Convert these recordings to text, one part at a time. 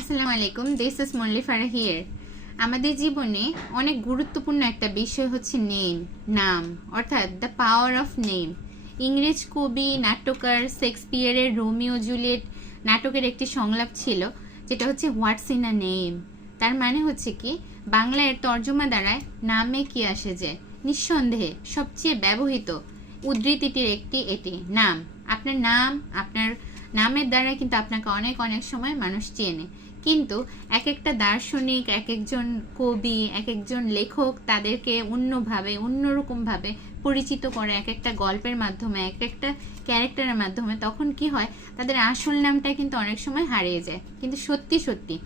আসসালামু আলাইকুম, this is মনলি Farah here. আমাদের জীবনে অনেক গুরুত্বপূর্ণ একটা বিষয় হচ্ছে নেম, নাম, অর্থাৎ দ্য পাওয়ার অফ নেম। ইংরেজ কবি নাট্যকার শেক্সপিয়ারের রোমিও জুলিয়েট নাটকের একটি সংলাপ ছিল, যেটা হচ্ছে হোয়াটস ইন আ নেম। তার মানে হচ্ছে কি, বাংলায় তর্জমা দ্বারায় নামে কি আসে যায়। নিঃসন্দেহে সবচেয়ে ব্যবহৃত উদ্ধৃতিটির একটি এটি, নাম। আপনার নাম, আপনার নামের দ্বারা কিন্তু আপনাকে অনেক অনেক সময় মানুষ চেনে। কিন্তু এক একটা দার্শনিক, এক একজন কবি, এক একজন লেখক তাদেরকে অন্যভাবে, অন্যরকমভাবে পরিচিত করে এক একটা গল্পের মাধ্যমে, এক একটা ক্যারেক্টারের মাধ্যমে। তখন কি হয়, তাদের আসল নামটা কিন্তু অনেক সময় হারিয়ে যায়। কিন্তু সত্যি সত্যি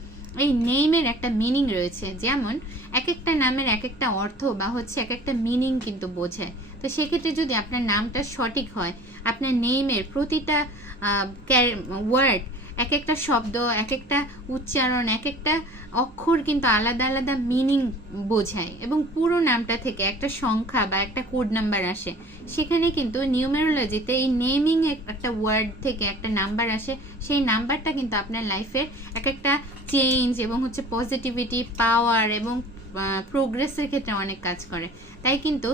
এই নেইমের একটা মিনিং রয়েছে, যেমন এক একটা নামের এক একটা অর্থ বা হচ্ছে এক একটা মিনিং কিন্তু বোঝায়। তো সেক্ষেত্রে যদি আপনার নামটা সঠিক হয়, আপনার নেইমের প্রতিটা ওয়ার্ড, এক একটা শব্দ, এক একটা উচ্চারণ, এক একটা অক্ষর কিন্তু আলাদা আলাদা মিনিং বোঝায়, এবং পুরো নামটা থেকে একটা সংখ্যা বা একটা কোড নাম্বার আসে। সেখানে কিন্তু নিউমেরোলজিতে এই নেমিং একটা ওয়ার্ড থেকে একটা নাম্বার আসে। সেই নাম্বারটা কিন্তু আপনার লাইফের এক একটা চেঞ্জ এবং হচ্ছে পজিটিভিটি, পাওয়ার এবং প্রোগ্রেসের ক্ষেত্রে অনেক কাজ করে। তাই কিন্তু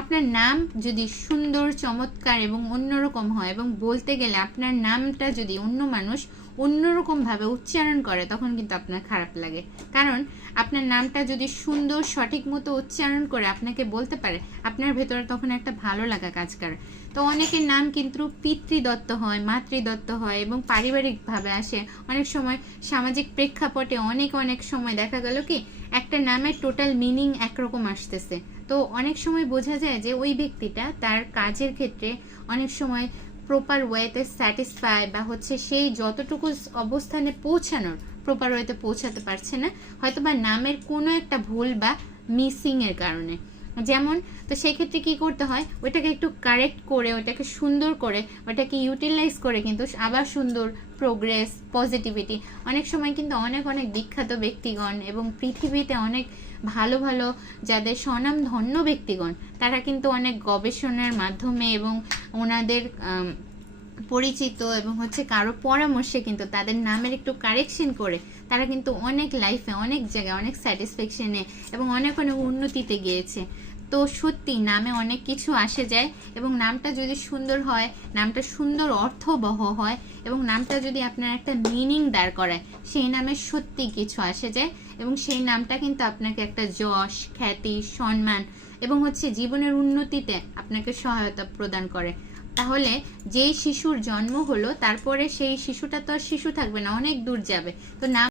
আপনার নাম যদি সুন্দর, চমৎকার এবং অন্যরকম হয়, এবং বলতে গেলে আপনার নামটা যদি অন্য মানুষ অন্যরকমভাবে উচ্চারণ করে, তখন কিন্তু আপনার খারাপ লাগে। কারণ আপনার নামটা যদি সুন্দর, সঠিক মতো উচ্চারণ করে আপনাকে বলতে পারে, আপনার ভেতরে তখন একটা ভালো লাগা কাজ করে। তো অনেকের নাম কিন্তু পিতৃদত্ত হয়, মাতৃদত্ত হয় এবং পারিবারিকভাবে আসে। অনেক সময় সামাজিক প্রেক্ষাপটে অনেক অনেক সময় দেখা গেল কি, একটা নামের টোটাল মিনিং একরকম আসতেছে। তো অনেক সময় বোঝা যায় যে ওই ব্যক্তিটা তার কাজের ক্ষেত্রে অনেক সময় প্রপার ওয়েতে স্যাটিসফাই বা হচ্ছে সেই যতটুকু অবস্থানে পৌঁছানোর প্রপার ওয়েতে পৌঁছাতে পারছে না, হয়তো বা নামের কোনো একটা ভুল বা মিসিং এর কারণে। যেমন, তো সেই ক্ষেত্রে কি করতে হয়, ওইটাকে একটু কারেক্ট করে, ওইটাকে সুন্দর করে, ওইটাকে ইউটিলাইজ করে কিন্তু আবার সুন্দর প্রোগ্রেস, পজিটিভিটি। অনেক সময় কিন্তু অনেক অনেক বিখ্যাত ব্যক্তিগণ এবং পৃথিবীতে অনেক ভালো ভালো যাদের স্বনামধন্য ব্যক্তিগণ, তারা কিন্তু অনেক গবেষণার মাধ্যমে এবং ওনাদের পরিচিত এবং হচ্ছে কারো পরামর্শে কিন্তু তাদের নামের একটু কারেকশন করে তারা কিন্তু অনেক লাইফে, অনেক জায়গায়, অনেক স্যাটিসফ্যাকশনে এবং অনেক অনেক উন্নতিতে গিয়েছে। তো সত্যি নামে অনেক কিছু আসে যায়, এবং নামটা যদি সুন্দর হয়, নামটা সুন্দর অর্থবহ হয়, এবং নামটা যদি আপনার একটা মিনিং দাঁড় করায়, সেই নামে সত্যি কিছু আসে যায়, এবং সেই নামটা কিন্তু আপনাকে একটা যশ, খ্যাতি, সম্মান এবং হচ্ছে জীবনের উন্নতিতে আপনাকে সহায়তা প্রদান করে। তাহলে যেই শিশুর জন্ম হলো, তারপরে সেই শিশুটা তো আর শিশু থাকবে না, অনেক দূর যাবে। তো নাম